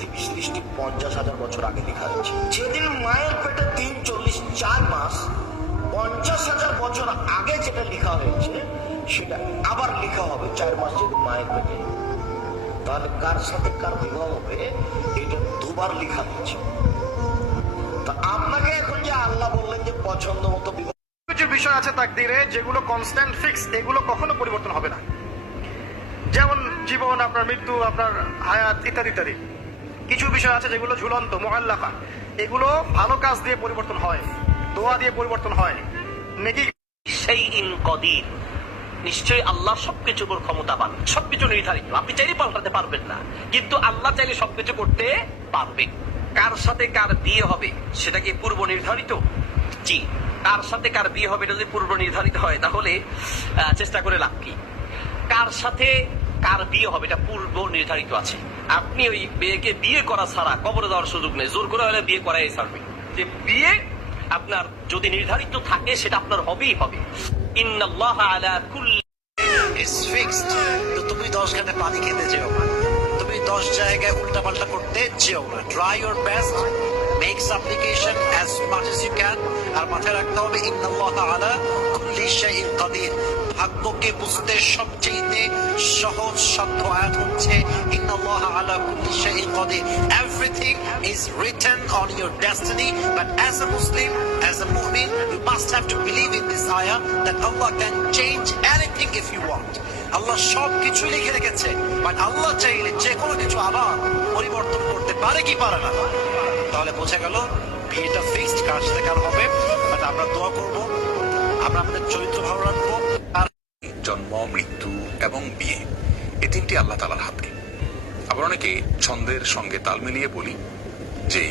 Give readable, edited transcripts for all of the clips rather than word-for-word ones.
পৃথিবীর সৃষ্টি 50,000 বছর আগে লেখা হয়েছে। যেদিন মায়ের পেটে 3-4 মাস 50,000 বছর আগে যেটা লেখা হয়েছে সেটা আবার লেখা হবে 4 মাস যেদিন মায়ের পেটে। তাহলে কার সাথে কার বিবাহ হবে এটা দুবার লেখা হয়েছে। তা আপনাকে এখন যে আল্লাহ বললেন যে পছন্দ মতো বিবাহ, কিছু বিষয় আছে তাকদীরে যেগুলো কনস্ট্যান্ট ফিক্স, এগুলো কখনো পরিবর্তন হবে না। যেমন জীবন, আপনার মৃত্যু, আপনার হায়াত ইত্যাদি ইত্যাদি। কিছু বিষয় আছে যেগুলো ঝুলন্ত, মুআল্লাকা, এগুলো ভালো কাজ দিয়ে পরিবর্তন হয়, দোয়া দিয়ে পরিবর্তন হয়, নেকি। শাইইন কদির, নিশ্চয়ই আল্লাহ সবকিছুর উপর ক্ষমতাবান, সবকিছু নির্ধারিত। আপনি চাইলে পাল্টাতে পারবেন না, কিন্তু আল্লাহ চাইলে সবকিছু করতে পারবে। কার সাথে কার বিয়ে হবে সেটা কি পূর্ব নির্ধারিত? জি। কার সাথে কার বিয়ে হবে এটা যদি পূর্ব নির্ধারিত হয় তাহলে চেষ্টা করে লাভ কি? কার সাথে কার বিয়ে হবে এটা পূর্ব নির্ধারিত আছে। আপনি ওই মেয়েকে বিয়ে করা ছাড়া কবরে দেওয়ার সুযোগ নেই, জোর করে হলে বিয়ে করাই ছাড়বে। যে বিয়ে আপনার যদি নির্ধারিত থাকে সেটা আপনার হবেই হবে। ইন্নাল্লাহ আলা কুল্লি ইজ ফিক্সড। তো তুমি 10 ঘন্টা পানি খেতে যেও না, তুমি 10 জায়গায় উল্টা পাল্টা করতে যেও না। Try your best, make supplication as much as you can. আর মাথায় রাখতে হবে ইন্নাল্লাহ আলা কুল্লি শাইইন কাদির। ভাগ্যকে বুঝতে সবচেয়ে সহজ শব্দ আয়াত হচ্ছে ইন্নাল্লাহ আলা কুল্লি শাইইন কাদির। Everything is written on your destiny, but as a Muslim, as a মুমিন, you must have to believe in this আয়াহ দ্যাট আল্লাহ can change anything if you want. আল্লাহ সব কিছু লিখে রেখেছে, বাট আল্লাহ চাইলে যে কোনো কিছু আবার পরিবর্তন করতে পারে কি পারে না। তাহলে বোঝা গেল বিয়েটা ফিক্সড, কার সাথে কার হবে। বাট আমরা দোয়া করব, আমরা আমাদের চরিত্র ভালো রাখবো। আর জন্ম, মৃত্যু এবং বিয়ে, এই তিনটি আল্লাহ তাআলার হাতে। আবার অনেকে ছন্দের সঙ্গে তাল মিলিয়ে বলি যে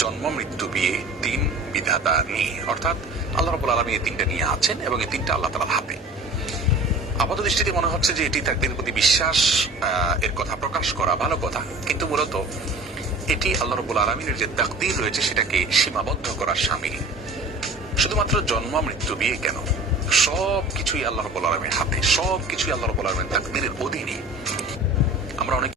জন্ম, মৃত্যু, বিয়ে তিন বিধাতা নিয়ে, অর্থাৎ আল্লাহ রাব্বুল আলামিন এই তিনটা নিয়ে আছেন এবং এই তিনটা আল্লাহ তাআলার হাতে। আপাত দৃষ্টিতে মনে হচ্ছে যে এটি তাকদীরের প্রতি বিশ্বাস এর কথা প্রকাশ করা ভালো কথা, কিন্তু মূলত এটি আল্লাহ রাব্বুল আলামিনের যে তাকদীর রয়েছে সেটাকে সীমাবদ্ধ করার শামিল। শুধুমাত্র জন্ম, মৃত্যু, বিয়ে কেন, সবকিছুই আল্লাহ রাব্বুল আলামিনের হাতে, সবকিছুই আল্লাহ রাব্বুল আলামিনের তাকদীরের অধীনে। আমরা অনেক